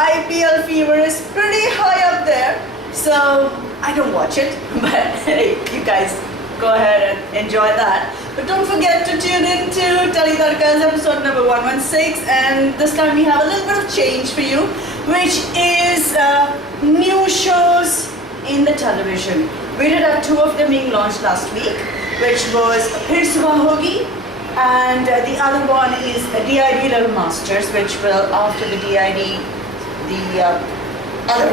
IPL fever is pretty high up there. So I don't watch it, but hey, you guys go ahead and enjoy that. But don't forget to tune in to Tali Tadka's episode number 116, and this time we have a little bit of change for you, which is new shows in the television. We did have two of them being launched last week, which was Phir Subah Hogi, and the other one is DID Little Masters, which will, after the DID, the other,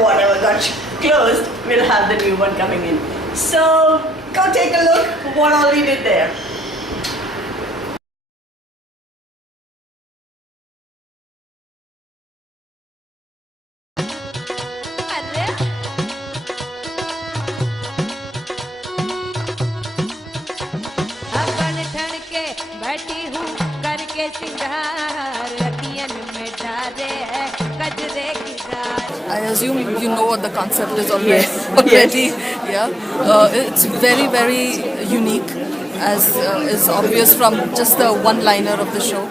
whatever got closed, we'll have the new one coming in. So go take a look what all we did there. I assume you know what the concept is already. Yes. Already, yeah. It's very, very unique, as is obvious from just the one-liner of the show.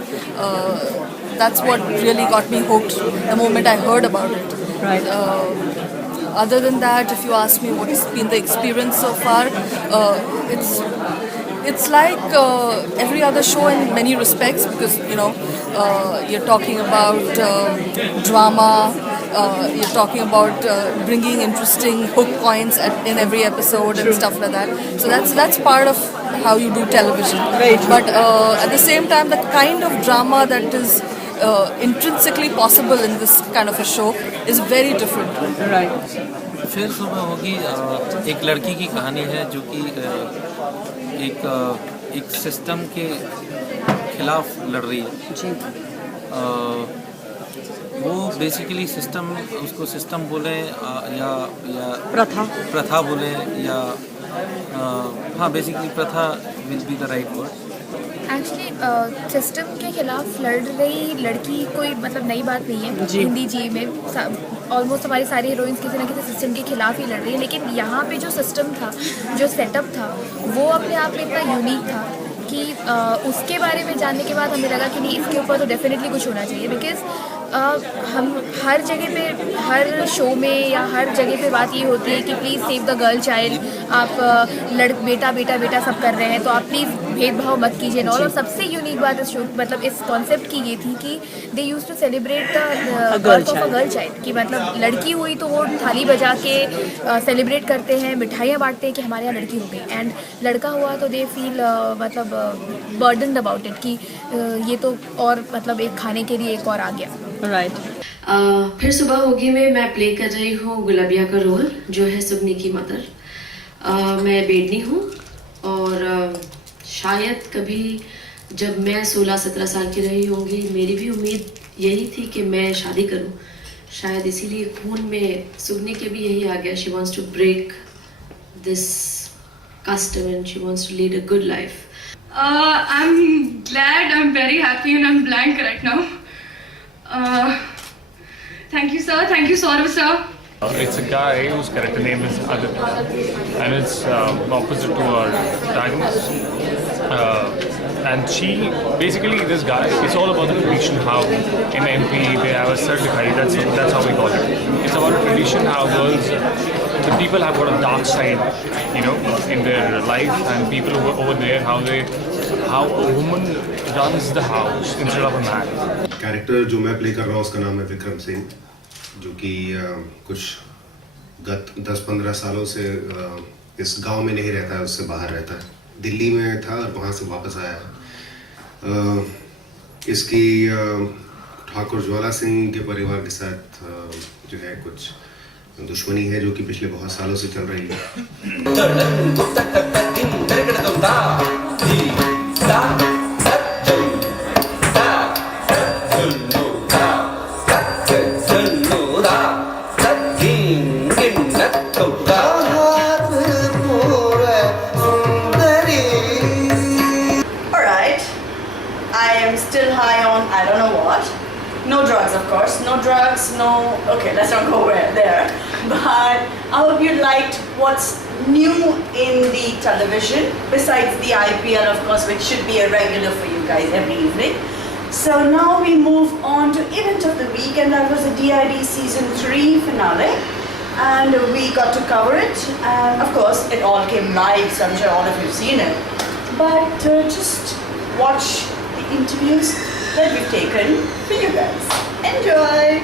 That's what really got me hooked the moment I heard about it. Right. Other than that, if you ask me what's been the experience so far, it's like every other show in many respects, because you're talking about drama, you're talking about bringing interesting hook points in every episode and stuff like that. So that's part of how you do television. Very true. But at the same time, the kind of drama that is intrinsically possible in this kind of a show is very different. Right. फिर सुबह होगी एक लड़की की कहानी है जो कि एक सिस्टम के खिलाफ लड़ रही है जी। वो बेसिकली सिस्टम, उसको सिस्टम बोले या प्रथा बोले या हाँ, बेसिकली प्रथा will be the right word. Actually system के खिलाफ लड़ रही लड़की कोई मतलब नई बात नहीं है। हिंदी जी में ऑलमोस्ट हमारी सारी हीरोइंस किसी ना किसी सिस्टम के खिलाफ ही लड़ रही है, लेकिन यहाँ पे जो सिस्टम था, जो सेटअप था, वो अपने आप में इतना यूनिक था कि उसके बारे में जानने के बाद हमें लगा कि नहीं, इसके ऊपर तो डेफिनेटली कुछ होना चाहिए। बिकॉज हम हर जगह पे, हर शो में या हर जगह पे बात ये होती है कि please save the girl child. आप बेटा सब कर रहे हैं, तो आप प्लीज़ भेदभाव मत कीजिए और सबसे यूनिक बात इस शो, मतलब इस कॉन्सेप्ट की ये थी कि they used to celebrate the birth of a girl child, कि मतलब लड़की हुई तो वो थाली बजा के सेलिब्रेट करते हैं, मिठाइयाँ बांटते हैं कि हमारे यहाँ लड़की हो गई, एंड लड़का हुआ तो दे फील मतलब बर्डनड अबाउट इट कि ये तो और मतलब एक खाने के लिए एक और आ गया। राइट। फिर सुबह होगी में मैं प्ले कर रही हूँ गुलाबिया का रोल, जो है सुगनी की मदर। मैं बेडनी हूँ और शायद कभी जब मैं 16-17 साल की रही होंगी, मेरी भी उम्मीद यही थी कि मैं शादी करूँ। शायद इसीलिए खून में सुगनी के भी यही आ गया। She wants to break this custom and she wants to lead a good life. I'm glad, I'm very happy, and I'm blank right now. Thank you, sir. Thank you, Saurav, sir. It's a guy whose character name is Aditya, and it's opposite to our protagonist. And she, basically, this guy, it's all about the tradition, how in MP they have a certificate, that's how we call it. It's about a tradition, how girls, the people have got a dark side, in their life, and people over there, how a woman runs the house instead of a man. Character जो मैं play कर रहा हूँ उसका नाम है विक्रम सिंह, जो कि कुछ गत 10-15 सालों से इस गांव में नहीं रहता है, उससे बाहर रहता है। दिल्ली में था और वहाँ से वापस आया है। इसकी ठाकुर ज्वाला सिंह के परिवार के साथ जो है कुछ दुश्मनी है, जो कि पिछले बहुत सालों से चल रही है। Still high on I don't know what. No drugs, of course. No drugs, no. Okay, let's not go there. But I hope you liked what's new in the television, besides the IPL, of course, which should be a regular for you guys every evening. So now we move on to event of the week, and that was the DID season 3 finale, and we got to cover it, and of course it all came live, so I'm sure all of you have seen it. But just watch the interviews that we've taken for you guys. Enjoy!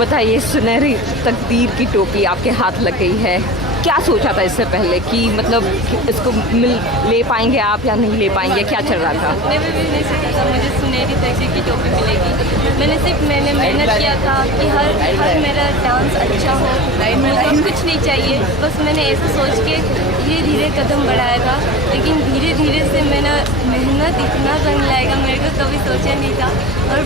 बताइए, सुनहरी तकदीर की टोपी आपके हाथ लग गई है, क्या सोचा था इससे पहले कि मतलब इसको ले पाएंगे आप या नहीं ले पाएंगे, क्या चल रहा था? मैंने भी नहीं सोचा था मुझे सुनहरी तकदीर की टोपी मिलेगी। मैंने मेहनत किया था कि हर मेरा डांस अच्छा हो, मुझे कुछ नहीं चाहिए, बस मैंने ऐसे सोच के धीरे धीरे कदम बढ़ाया था, लेकिन धीरे धीरे से मैंने मेहनत इतना रंग लाएगा मेरे को कभी सोचा नहीं था, और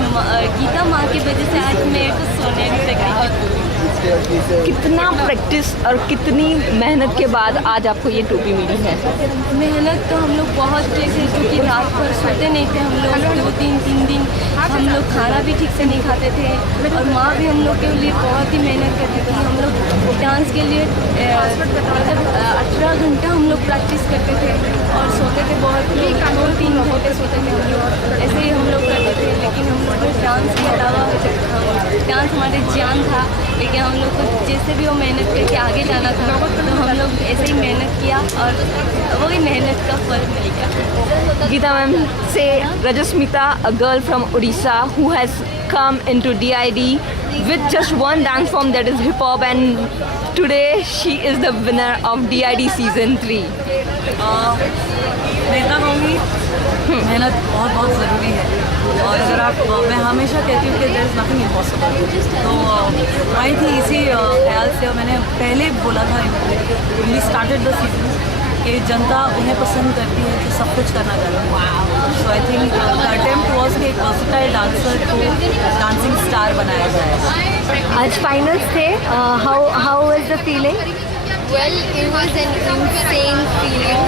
गीता माँ की वजह से आज मेरे को सुनहरी तकदीर। कितना प्रैक्टिस और कितनी मेहनत के बाद आज आपको ये टोपी मिली है? मेहनत तो हम लोग बहुत किए थे, क्योंकि रात भर सोते नहीं थे हम लोग, 2 दिन 3 दिन हम लोग खाना भी ठीक से नहीं खाते थे, और माँ भी हम लोग के लिए बहुत ही मेहनत करती थी। हम लोग डांस के लिए मतलब 18 घंटा हम लोग प्रैक्टिस करते थे, और सोते थे बहुत, 2-3 घंटे सोते थे हम लोग, ऐसे ही हम लोग करते थे। लेकिन हम लोग डांस के अलावा डांस हमारे जान था, लेकिन हम लोग को जैसे भी वो मेहनत करके आगे जाना था, तो हम लोग ऐसे ही मेहनत किया, और वही मेहनत का फल मिल गया। गीता मैम से Rajasmita, a girl from Odisha who has come into DID with just one dance form, that is hip hop, and today she is the winner of DID season 3. मैं इतना कहूँगी, मेहनत बहुत बहुत ज़रूरी है, और अगर आप, मैं हमेशा कहती हूँ कि देयर इज़ नथिंग इम्पॉसिबल, तो आई थी इसी ख्याल से, और मैंने पहले बोला था वी स्टार्टेड द सीजन कि जनता उन्हें पसंद करती है जो सब कुछ करना चाहती है। So I think the attempt was कि एक वर्सेटाइल डांसर को डांसिंग स्टार बनाया जाए। आज फाइनल्स थे, how was the feeling? Well, it was an insane feeling.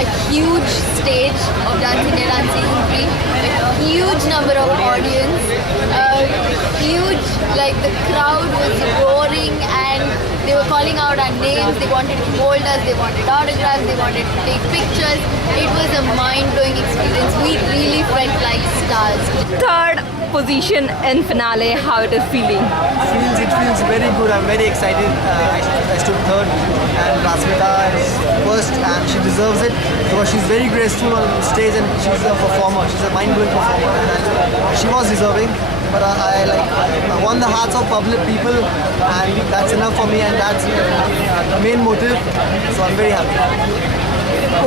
A huge stage of Dance India Dance Season 3, a huge number of audience, huge, like the crowd was roaring and they were calling out our names, they wanted to hold us, they wanted autographs, they wanted to take pictures. It was a mind-blowing experience. We really felt like stars. Third position in finale, how it is feeling? It feels very good. I'm very excited. I stood third, and Rasmita is first, and she deserves it because she's very graceful on stage and she's a performer. She's a mind-blowing performer, and she was deserving. But I won the hearts of public people, and that's enough for me, and that's the main motive. So I'm very happy.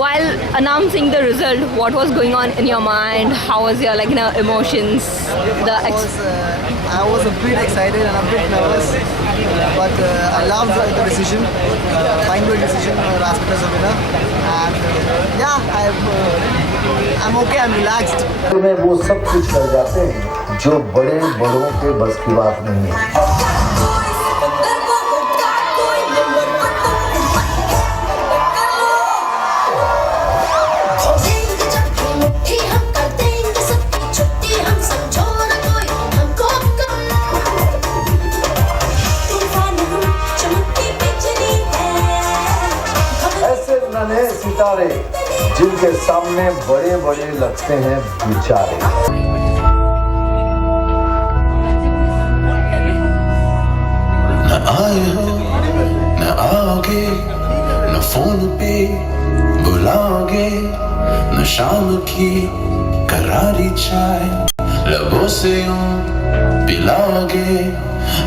While announcing the result, what was going on in your mind? How was your emotions? I was a bit excited and a bit nervous, but I loved the decision, fine-blowing decision. Rasmita is a winner, and yeah, I'm okay. I'm relaxed. में वो सब कुछ कर जाते हैं जो बड़ों के बस की बात नहीं है। सितारे जिनके सामने बड़े बड़े लगते हैं बेचारे। न आए हो न आओगे, न फोन पे बुलाओगे, न शाम की करारी चाय लबों से यूं पिलाओगे।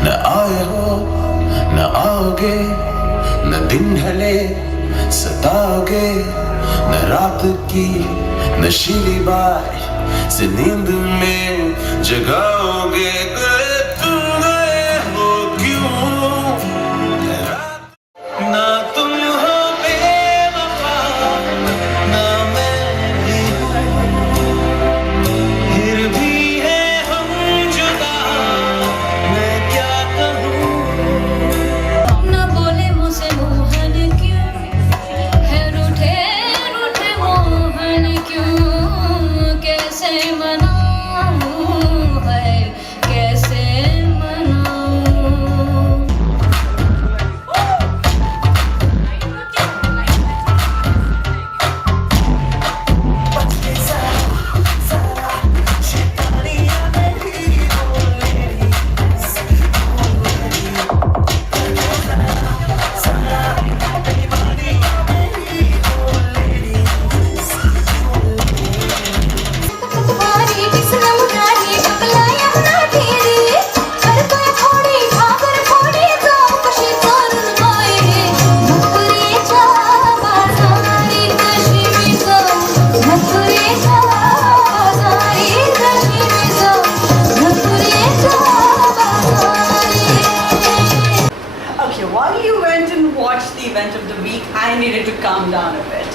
न आए हो न आओगे, न दिन ढले सताओगे, न रात की नशीली बात से नींद में जगाओगे। तुम गए हो क्यों, ना तुम हो बेवफा ना मैं भी हूँ, फिर भी है हम जुदा, मैं क्या कहूँ। ना बोले मुझसे मोहन क्यों है, रूठे रूठे मोहन क्यों, कैसे मनाऊं है I needed to calm down a bit.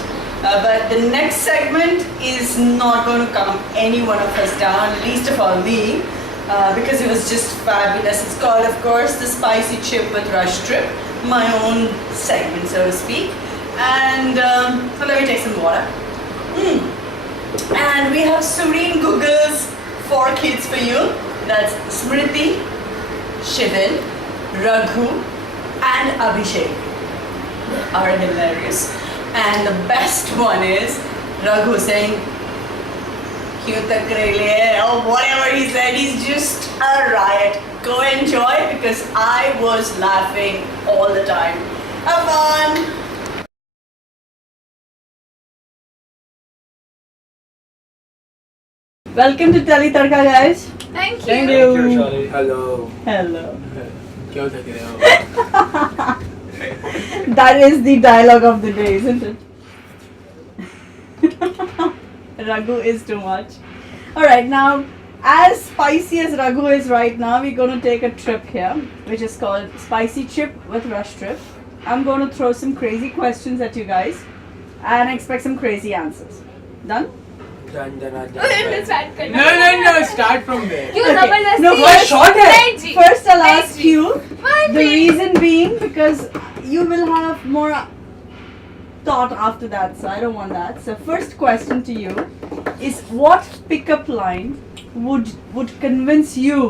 But the next segment is not going to calm any one of us down, least of all me, because it was just fabulous. It's called, of course, the Spicy Chip with Rush Trip, my own segment, so to speak. And so let me take some water. And we have Serene Google's 4 kids for you. That's Smriti, Shivan, Raghu, and Abhishek. They are hilarious. And the best one is Raghu saying, "Kyun tak rahe hai?" or whatever he said. He's just a riot. Go enjoy, because I was laughing all the time. Have fun! Welcome to Tali Tadka, guys. Thank you. Thank you. Hello. Hello. क्यों थक रहे हो? That is the dialogue of the day, isn't it? Raghu is too much. Alright, now, as spicy as Raghu is right now, we're going to take a trip here, which is called Spicy Chip with Rush Trip. I'm going to throw some crazy questions at you guys and expect some crazy answers. Done? Done. No, Start from there. क्यों Okay. जबरदस्ती? No, first- short है. नहीं जी. First, I'll नहीं ask ji. you. Why The me? reason being because you will have more thought after that, so I don't want that. So first question to you is, what pickup line would convince you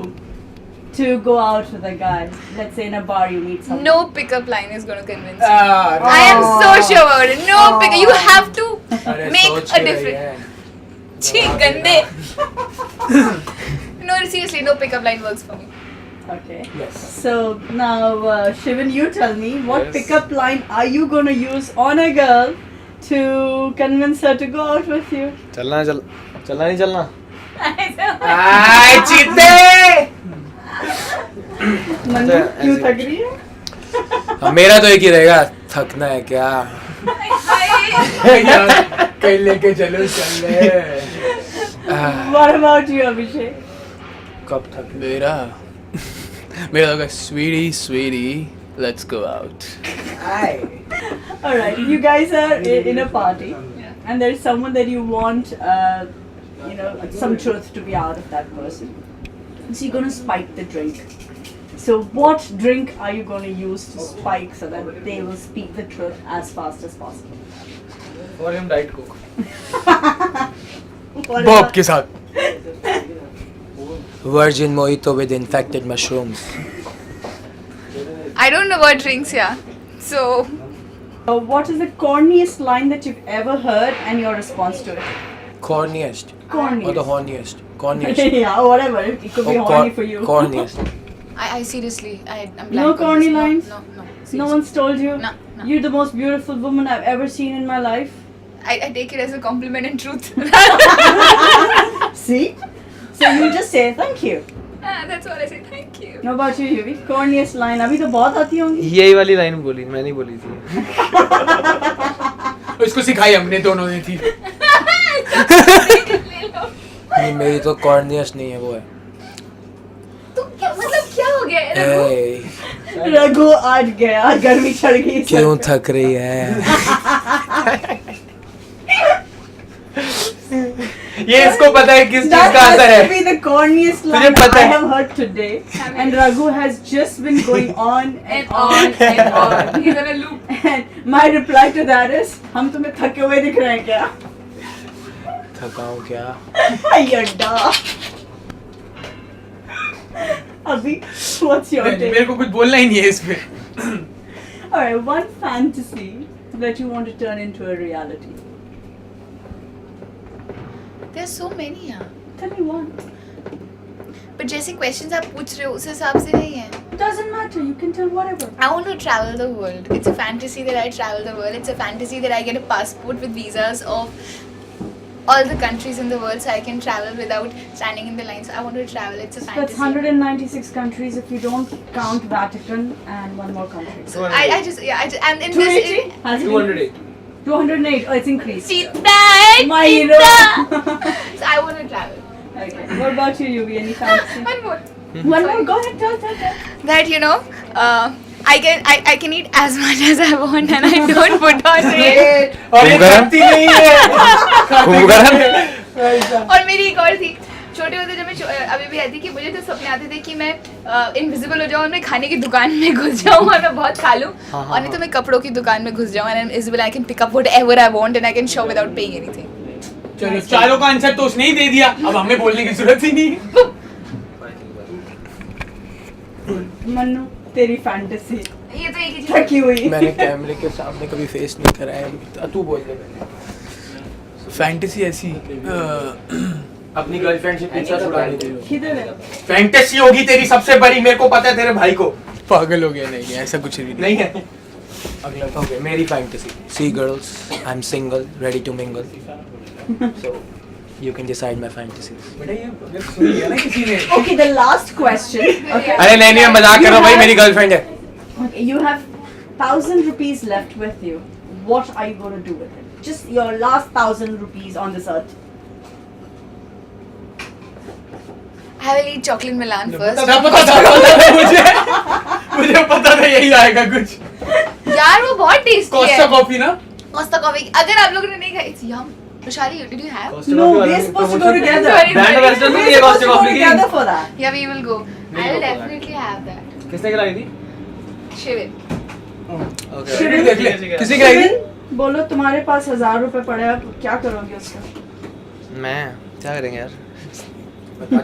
to go out with a guy? Let's say in a bar you meet someone. No pickup line is going to convince you. I am so sure about it. No pick. You have to make a difference. Chhi, gande. No, seriously, no pickup line works for me. Okay. Yes. So now, Shivan, you tell me, what Yes. pickup line are you going to use on a girl to convince her to go out with you? चलना नहीं चलना? Manu, you agree? मेरा तो एक ही रहेगा, थकना है क्या? कहीं लेके चलो चल ले. What about you, Abhishek? कब थक मेरा तो का sweetie, let's go out. Alright, you guys are in a party and there's someone that you want, some truth to be out of that person. So you're going to spike the drink. So what drink are you going to use to spike so that they will speak the truth as fast as possible? For him, Diet Coke. What Bob about- के साथ. Virgin mojito with infected mushrooms. I don't know about drinks, yeah. So, What is the corniest line that you've ever heard and your response to it? Corniest. Corniest. Or the horniest. Corniest. Yeah, whatever. It could be Or horny for you. Corniest. I seriously, I'm blank. No on corny this. lines? No. No Seriously. one's told you? No. You're the most beautiful woman I've ever seen in my life. I take it as a compliment and truth. See? So you just say thank you. That's what I say. Thank you. No about you, Yuvi. Corniest line. अभी तो बहुत आती होंगी. यही वाली line बोली, मैं नहीं बोली थी. उसको सिखाई हमने दोनों ने थी. नहीं, मेरी तो corniest नहीं है, वो है. तो क्या हो गया? Hey, रघु आज गया, गर्मी चढ़ गई. क्यों थक रही है? ये इसको पता है किस चीज That का has आंसर to है. be the corniest तुझे line पता I है. have heard today. And Raghu has just been going on and on. He's on a loop. And my reply to that is, हम तुम्हें थके हुए दिख रहे हैं क्या? थकाऊं क्या? यड्डा. अभी, what's your take? मेरे को कुछ बोलना ही नहीं है इस पे. Alright, one fantasy that you want to turn into a reality. There's so many, yeah. Tell me one. But जैसे questions आप पूछ रहे हो उस हिसाब से नहीं है. Doesn't matter, you can tell whatever. I want to travel the world. It's a fantasy that I travel the world. It's a fantasy that I get a passport with visas of all the countries in the world, so I can travel without standing in the line. So I want to travel. It's a That's fantasy. 196 countries if you don't count Vatican and one more country. So I just and in this 280? Has it been- 208. 208. Oh, it's increased. Sita, My Sita. hero. So I want to travel. Okay. What about you, Yuvi? Any fantasy? One more. One more. Go ahead. Tell. That I can eat as much as I want and I don't put on weight. और ये खाती नहीं है। और मेरी एक और थी, छोटे होते जब मैं अभी भी आई थी कि मुझे तो सपने आते थे कि मैं इनविजिबल हो जाऊँ और मैं खाने की दुकान में घुस जाऊँ और मैं बहुत खा लूँ, और नहीं तो मैं कपड़ों की दुकान में घुस जाऊँ and invisible I can pick up whatever I want and I can shop without paying anything. चलो चारों का आंसर तो उसने ही दे दिया, अब हमें बोलने की जरूरत ही नहीं। मन्नू तेरी फैंटेसी ये तो एक ही चीज रखी हुई। मैंने कैमरे के सामने कभी फेस नहीं करा है, तू बोल दे। फैंटेसी ऐसी अपनी गर्लफ्रेंड से पीछा छुड़ाने की। किधर है? फैंटेसी होगी तेरी सबसे बड़ी, मेरे को पता है तेरे भाई को। पागल हो गया? नहीं ऐसा कुछ भी नहीं है। अगला ओके, मेरी fantasy see girls, I am single ready to mingle, so you can decide my fantasies. बेटा ये सुन लिया ना किसी ने? Okay, the last question. Okay. अरे नहीं मैं मजाक कर रहा हूँ भाई, मेरी गर्लफ्रेंड है। Okay, you have 1,000 rupees left with you. What are you going to do with it? Just your last 1,000 rupees on this earth. I will eat chocolate Milan first. पता था मुझे पता था यही आएगा कुछ। यार वो बहुत टेस्टी है। कोस्टा कॉफी ना? कोस्टा कॉफी अगर आप लोगों ने नहीं खाई, यम। Vishali, did you have? No, we're supposed to go together. Sorry, Brand ambassador We're नहीं है supposed to Costa go coffee की। together for that. Yeah, we will go. I will definitely have that. किसने खिलाई थी? Shivin. Shivin, देख ले किसने खिलाई थी? शिविन, बोलो तुम्हारे पास 1,000 रुपए पड़े, आप क्या करोगे उसका? मैं क्या करेंगे यार?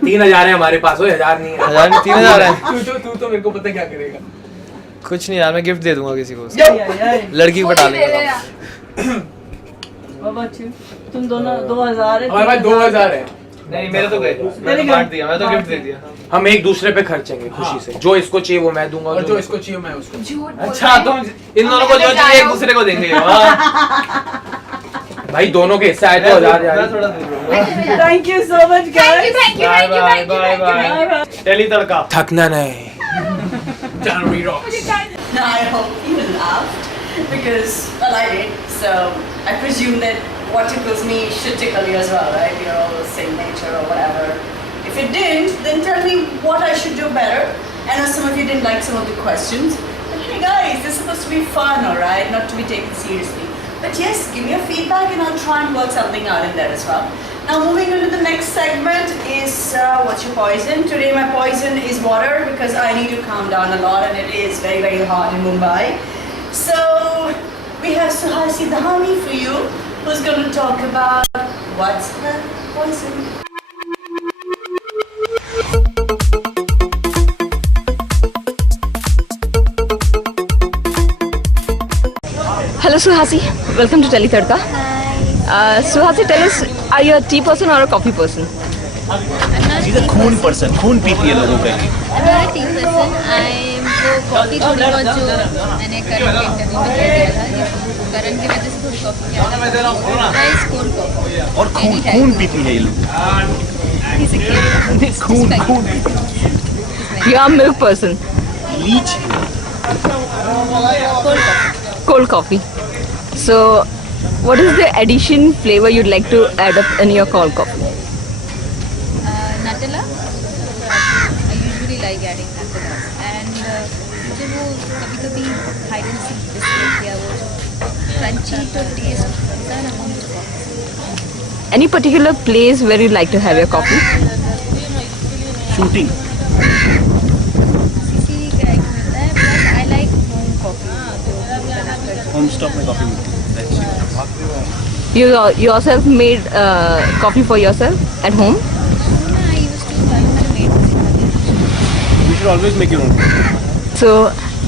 3,000 है हमारे पास, 1,000 नहीं है। 1000 नहीं 3000 है। तू तो मेरे को पता क्या करेगा? कुछ नहीं यार, मैं गिफ्ट दे दूंगा किसी को, यार लड़की को पटा लेंगे। बाबा तुम दोनों 2,000 है। हमारे पास 2,000 है। नहीं मेरे तो गए, मैंने बांट दिया, मैं तो गिफ्ट दे दिया। हम एक दूसरे पे खर्चेंगे खुशी से, जो इसको चाहिए वो मैं दूंगा और जो इसको चाहिए मैं उसको। अच्छा तुम इन दोनों को जो चाहिए एक दूसरे को देंगे। भाई दोनों के हिस्से आए तो 1,000 यार। Thank you so much guys. Thank you. Bye. Telly Tadka. थकना नहीं। January rocks. I hope you laughed because well I did. So I presume that what tickles me should tickle you as well, right? You're all the same nature or whatever. If it didn't, then tell me what I should do better. I know some of you didn't like some of the questions, but hey guys, this is supposed to be fun, alright? Not to be taken seriously. But yes, give me your feedback and I'll try and work something out in there as well. Now moving on to the next segment is what's your poison? Today my poison is water because I need to calm down a lot and it is very very hot in Mumbai. So we have Suhasi Dhami for you, who's going to talk about what's her poison. Hello Suhasi, welcome to Teli Tadka. Suhasi, tell us, are you a tea person or a coffee person? She's a खून person, खून पीती है लोगों का। I'm not a tea person. I'm तो coffee थोड़ी बहुत जो मैंने करण के इंटरव्यू में कह दिया था, करण की वजह से थोड़ी कॉफ़ी किया था। Nice cold coffee. और खून पीती है ये लोग। He's a kid. खून You are a milk person. लीच। Cold coffee. So, what is the addition flavor you'd like to add up in your cold coffee? Nutella. I usually like adding Nutella. And मुझे वो कभी-कभी hide and seek biscuit या वो जो crunchy तो taste होता है ना, वो मुझे बहुत पसंद Any particular place where you'd like to have your coffee? Shooting. CC का एक मिलता है, but I like home coffee. Home stock में कॉफी मिलती है। You yourself made coffee for yourself at home? I used to buy my maid. You should always make your own. So,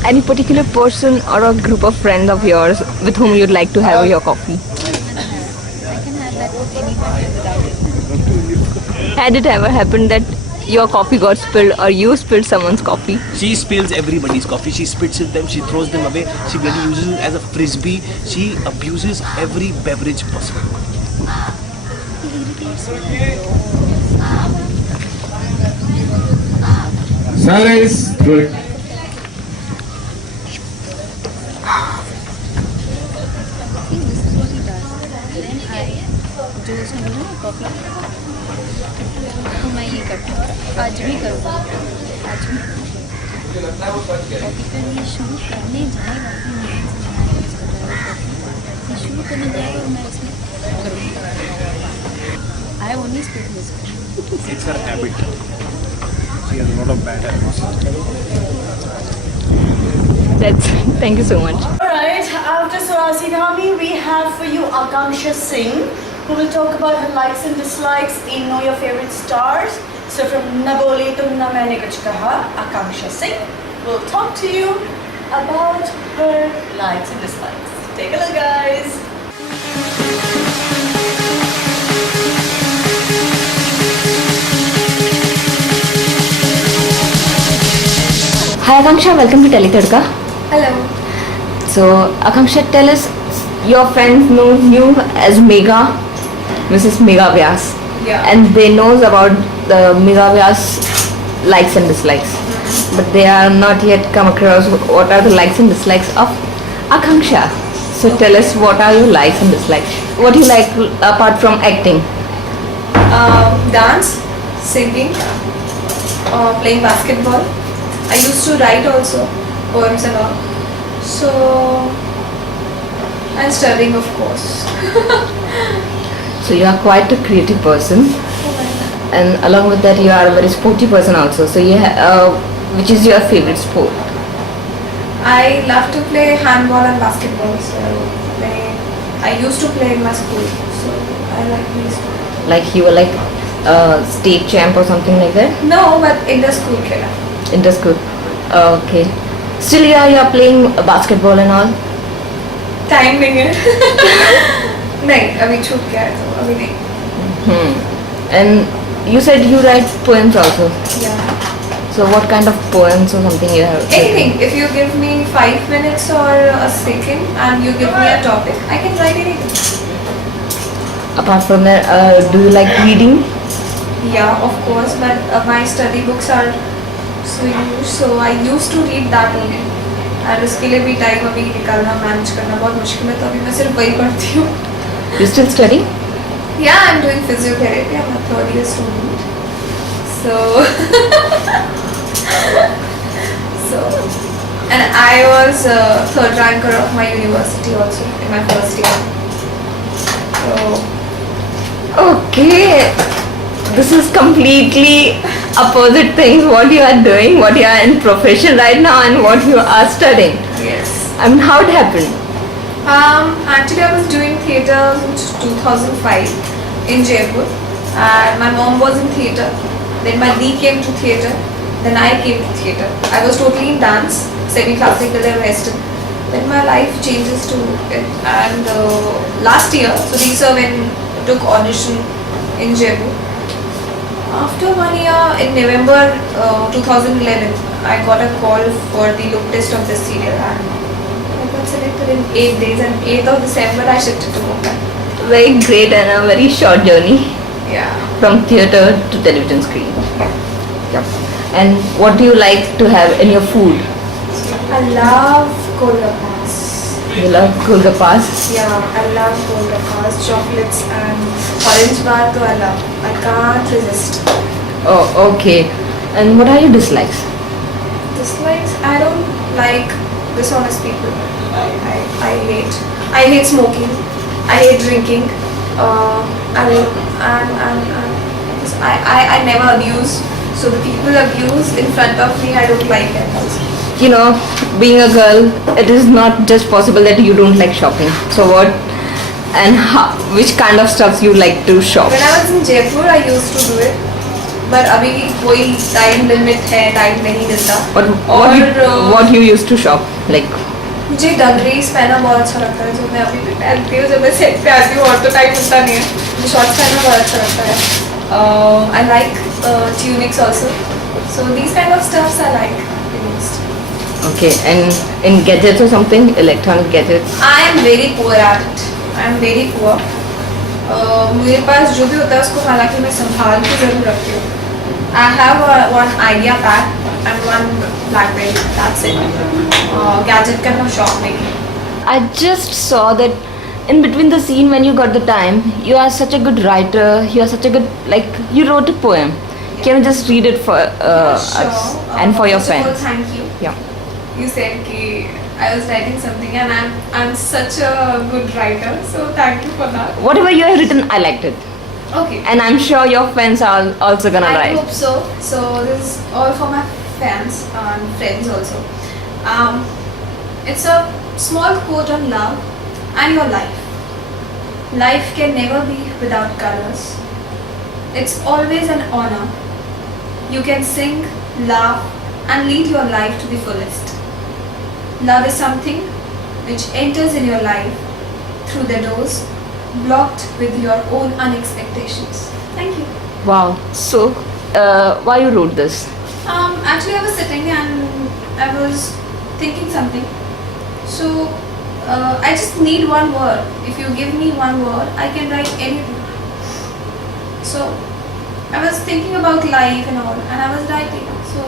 any particular person or a group of friends of yours with whom you'd like to have your coffee? I can have that with anybody without it. Had it ever happened that your coffee got spilled or you spilled someone's coffee? She spills everybody's coffee. She spits them. She throws them away. She really uses it as a frisbee. She abuses every beverage possible. Silence. Good. See, this is what he does. Then I जो उसने बोला ना coffee, तो मैं ये करती हूँ, आज भी करूँगा, आज भी। ये शुरू करने जाएगा ये शुरू करने जाएगा और मैं इसमें I only speak this It's her habit. She has a lot of bad habits. That's thank you so much. Alright, after Surasinami, we have for you Akanksha Singh, who will talk about her likes and dislikes in Know Your Favorite Stars. So from Na Bole Tumna Maine Kuch Kaha, Akanksha Singh will talk to you about her likes and dislikes. Take a look, guys. Hi Akanksha, welcome to Tele Tadka. Hello. So Akanksha, tell us, your friends know you as Megha, Mrs. Megha Vyas. Yeah. And they knows about the Megha Vyas likes and dislikes. But they are not yet come across what are the likes and dislikes of Akanksha. So tell us, what are your likes and dislikes? What do you like apart from acting? Dance, singing, playing basketball. I used to write also, poems and all. So, and studying of course. So you are quite a creative person, and along with that you are a very sporty person also. So you which is your favorite sport? I love to play handball and basketball. So I used to play in my school. So I like these. Like you were like state champ or something like that? No, but in the school खेला. Inter school. Okay. Still you are playing basketball and all? Time नहीं है. नहीं, अभी छूट गया है तो अभी नहीं. And you said you write poems also. Yeah. So what kind of poems or something you have? Anything. If you give me 5 minutes or a second and you give me a topic, I can write anything. Apart from that, do you like reading? Yeah, of course. But my study books are so huge, so I used to read that only. और उसके लिए भी time अभी निकालना manage करना बहुत मुश्किल है तो अभी मैं सिर्फ वही पढ़ती हूँ. You still study? Yeah, I'm doing physiotherapy. I'm a third year student. So, and I was third ranker of my university also in my first year. So, Okay. This is completely opposite things what you are doing, what you are in profession right now and what you are studying. yes. I mean, how it happened? Actually, I was doing theatre since 2005 in Jaipur. And my mom was in theatre. Then my Dee came to theatre. Then I came to theatre. I was totally in dance, semi-classical and western. Then my life changes to it. And last year, so these are when I took audition in Jaipur. After 1 year, in November 2011, I got a call for the look test of this serial. And I got selected in 8 days, and 8th of December I shifted to Mumbai. Very great and a very short journey. Yeah. From theatre to television screen. Yep. And what do you like to have in your food? I love Golgappas. You love Golgappas? Yeah, I love Golgappas, chocolates and orange bar too I love. I can't resist. Oh, okay. And what are your dislikes? Dislikes? I don't like dishonest people. I hate smoking. I hate drinking. I never abuse. So the people abuse in front of me, I don't like them also. You know, being a girl, it is not just possible that you don't like shopping. So what and how, which kind of stuff you like to shop? When I was in Jaipur, I used to do it. But अभी कोई time limit है, time नहीं मिलता. What you used to shop? Like मुझे डंगरीज पहनना बहुत अच्छा लगता है जो मैं अभी भी पहनती हूँ जब मैं सेट पे आती हूँ और तो टाइम मिलता नहीं है मुझे शॉर्ट्स पहनना बहुत अच्छा लगता है. I like tunics also. So these kind of stuffs I like the most. okay, and in gadgets or something, electronic gadgets? I am very poor at it. I am very poor. मेरे पास जो भी होता है उसको हालांकि मैं संभाल के जरूर रखती हूँ. I have one idea pad and one BlackBerry. That's it. Gadget का मैं शौक नहीं है. I just saw that in between the scene when you got the time, you are such a good writer, you are such a good, like, you wrote a poem. Can you just read it for us and for your First of all, fans? thank you. Yeah. You said कि I was writing something and I'm such a good writer, so thank you for that. Whatever you have written, I liked it. Okay. And I'm sure your fans are also gonna I write. hope so. So this is all for my fans and friends also. It's a small quote on love and your life. Life can never be without colors. It's always an honor. You can sing, laugh, and lead your life to the fullest. Love is something which enters in your life through the doors blocked with your own unexpectations. Thank you. Wow. So, why you wrote this? Actually, I was sitting and I was thinking something. So, I just need one word. If you give me one word, I can write anything. So, I was thinking about life and all, and I was writing. So,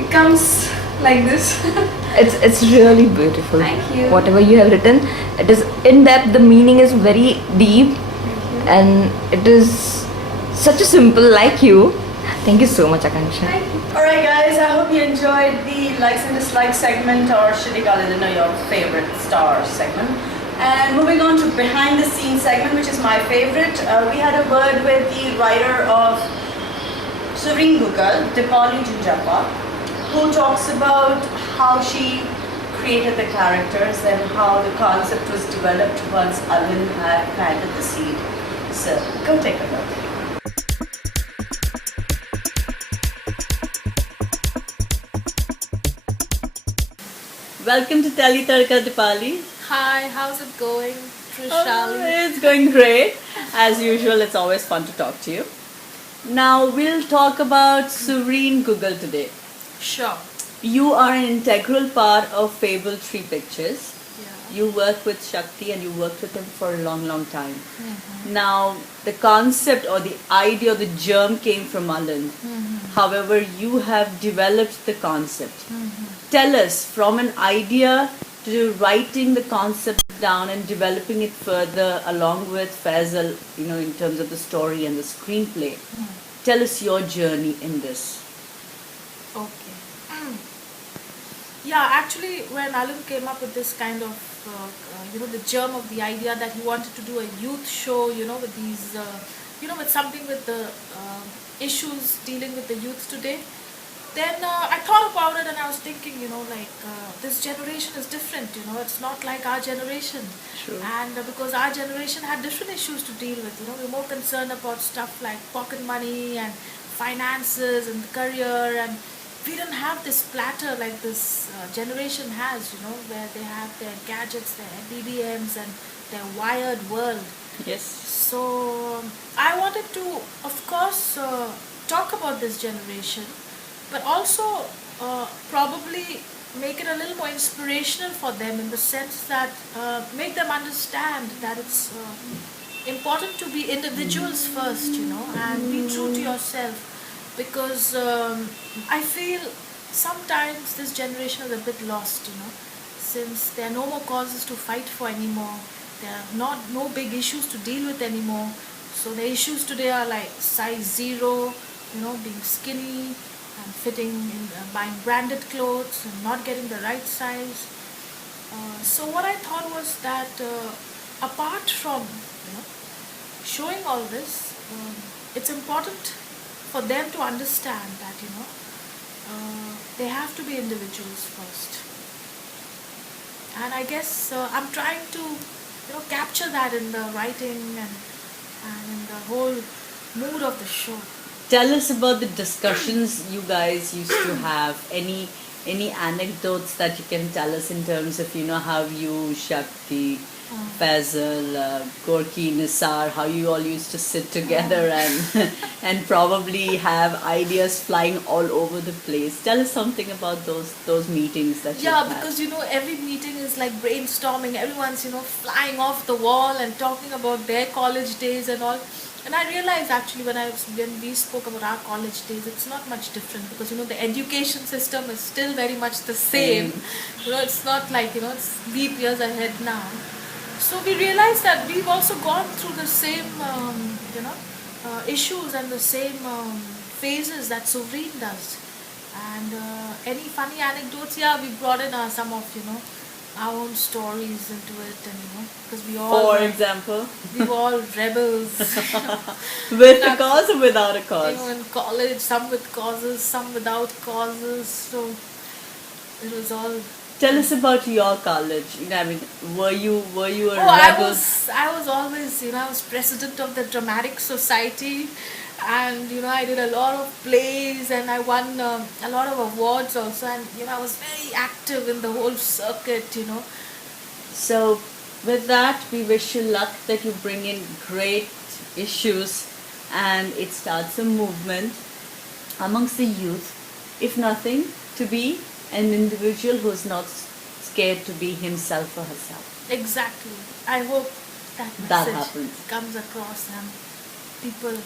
it comes like this. It's really beautiful. Thank you. Whatever you have written, it is in depth. The meaning is very deep, and it is such a simple like you. Thank you so much, Akanksha. Alright guys, I hope you enjoyed the likes and dislikes segment, or should you call it, your favorite star segment. And moving on to behind the scenes segment, which is my favorite. We had a word with the writer of Sureen Google, Dipali Junjappa, who talks about how she created the characters and how the concept was developed once Alvin had planted the seed. So go take a look. Welcome to Tali Tarka, Dipali. Hi, how's it going, Trishali? It's going great. As usual, it's always fun to talk to you. Now we'll talk about Sureen Google today. Sure. You are an integral part of Fable 3 Pictures. Yeah. You work with Shakti and you worked with him for a long, long time. Mm-hmm. Now, the concept or the idea or the germ came from Alan. Mm-hmm. However, you have developed the concept. Mm-hmm. Tell us, from an idea to writing the concept down and developing it further along with Faisal, in terms of the story and the screenplay. Tell us your journey in this. Okay. Yeah, actually, when Alan came up with this kind of, the germ of the idea that he wanted to do a youth show, with these, with something with the issues dealing with the youth today. Then I thought about it and I was thinking, this generation is different, it's not like our generation. True. And because our generation had different issues to deal with, we're more concerned about stuff like pocket money and finances and career, and we didn't have this platter like this generation has, where they have their gadgets, their BBMs and their wired world. Yes. So I wanted to, of course, talk about this generation, but also probably make it a little more inspirational for them, in the sense that make them understand that it's important to be individuals first, and be true to yourself. Because I feel sometimes this generation is a bit lost, since there are no more causes to fight for anymore. There are no big issues to deal with anymore. So the issues today are like size 0, being skinny and fitting in, buying branded clothes and not getting the right size. So what I thought was that apart from showing all this, it's important for them to understand that they have to be individuals first. And I guess I'm trying to capture that in the writing and in the whole mood of the show. Tell us about the discussions you guys used to have. Any anecdotes that you can tell us in terms of how you, Shakti, Faisal, Gorky, Nisar, how you all used to sit together and probably have ideas flying all over the place. Tell us something about those meetings that you had. Yeah, because every meeting is like brainstorming. Everyone's flying off the wall and talking about their college days and all. And I realized actually when we spoke about our college days, it's not much different, because the education system is still very much the same. It's not like it's leap years ahead now. So we realized that we've also gone through the same issues and the same phases that Sovreen does. And any funny anecdotes? Yeah, we brought in some of our own stories into it, and because we all, For example, we were all rebels. with a cause or without a cause? In college, some with causes, some without causes. So it was all. Tell us about your college. I mean, were you a Oh, rebel? I was always, I was president of the Dramatic Society, and I did a lot of plays, and I won a lot of awards also, and I was very active in the whole circuit. So, with that, we wish you luck that you bring in great issues and it starts a movement amongst the youth, if nothing, to be an individual who's not scared to be himself or herself. Exactly. I hope that That message happens. comes across, and people,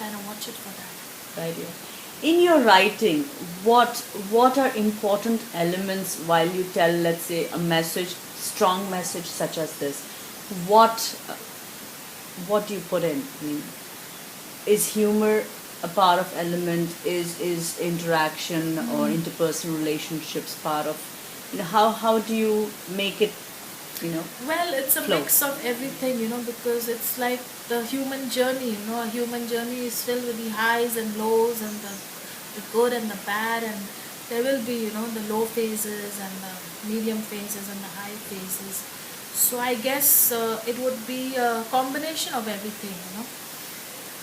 kind of watch it for that. Right here. In your writing, what are important elements while you tell, let's say, a message, strong message such as this? What do you put in? I mean, is humor a part of element? Is interaction or interpersonal relationships part of? How do you make it? Well, it's a flow? mix of everything, because it's like the human journey. A human journey is filled with the highs and lows, and the good and the bad, and there will be, the low phases and the medium phases and the high phases. So I guess it would be a combination of everything,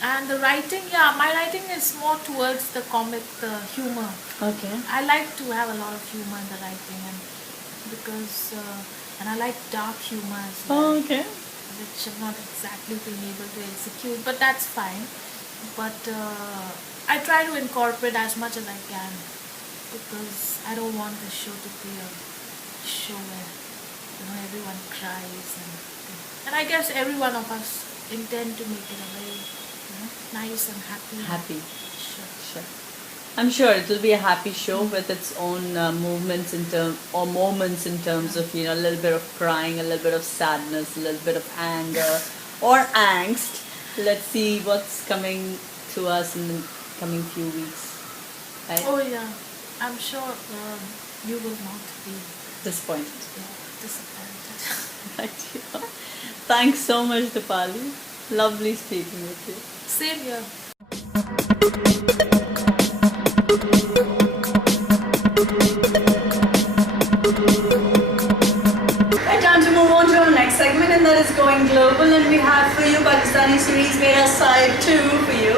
And the writing, my writing is more towards the comic, the humor. Okay. I like to have a lot of humor in the writing, and because and I like dark humor as well. Oh, okay. Which I'm not exactly being able to execute, but that's fine. But I try to incorporate as much as I can, because I don't want the show to be a show where everyone cries, and I guess every one of us intend to make it a very nice and happy show. Sure. I'm sure it will be a happy show with its own moments in terms of a little bit of crying, a little bit of sadness, a little bit of anger or angst. Let's see what's coming to us in the coming few weeks. Right? Oh yeah, I'm sure you will not be Disappointed. disappointed. Right. Thanks so much, Dipali. Lovely speaking with you. Same here. Right, time to move on to our next segment, and that is Going Global, and we have for you Pakistani series Mera Side 2 for you.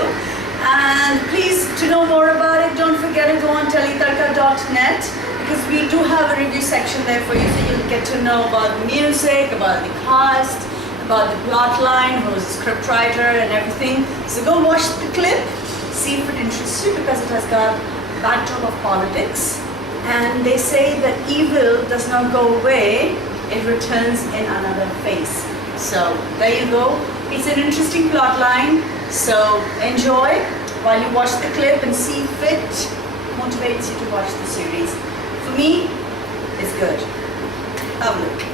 And please, to know more about it, don't forget to go on teletarka.net, because we do have a review section there for you, so you'll get to know about the music, about the cast, about the plot line, who's the scriptwriter and everything. So go watch the clip, see if it interests you, because it has got a backdrop of politics. And they say that evil does not go away, it returns in another face. So there you go. It's an interesting plot line. So enjoy while you watch the clip and see if it motivates you to watch the series. For me, it's good. Have a look.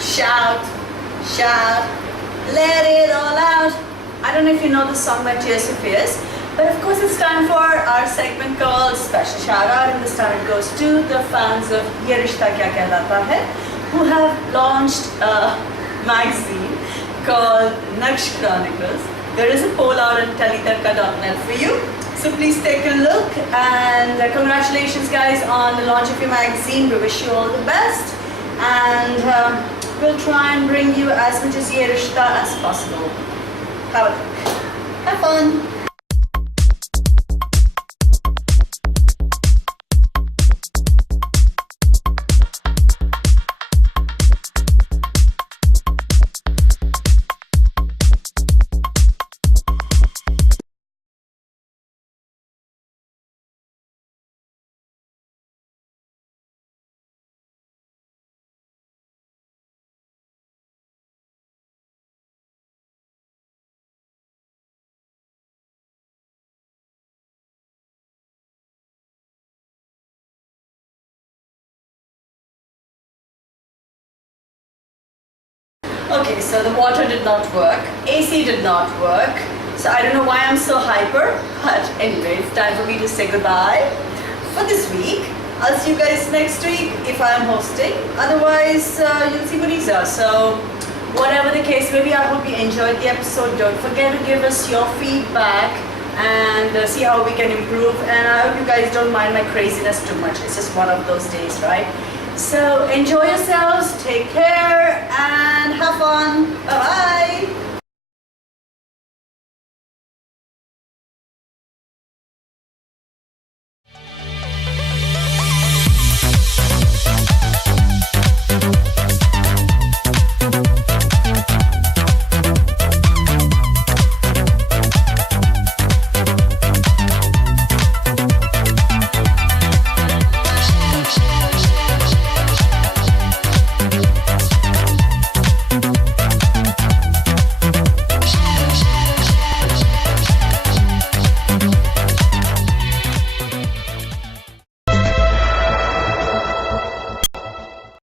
Shout, shout, let it all out. I don't know if you know the song by Tears for Fears, but of course it's time for our segment called Special Shout Out, and this time it goes to the fans of Ye Rishta Kya Kehlata Hai, who have launched a magazine called Naksh Chronicles. There is a poll out on teletarka.net for you, so please take a look, and congratulations guys on the launch of your magazine. We wish you all the best, and we'll try and bring you as much as Ye Rishta as possible. Have a look. Have fun. Okay, so the water did not work, AC did not work, so I don't know why I'm so hyper, but anyway, it's time for me to say goodbye for this week. I'll see you guys next week if I'm hosting. Otherwise, you'll see Marisa. So, whatever the case may be, I hope you enjoyed the episode. Don't forget to give us your feedback and see how we can improve. And I hope you guys don't mind my craziness too much. It's just one of those days, right? So, enjoy yourselves, take care, and have fun. Bye-bye.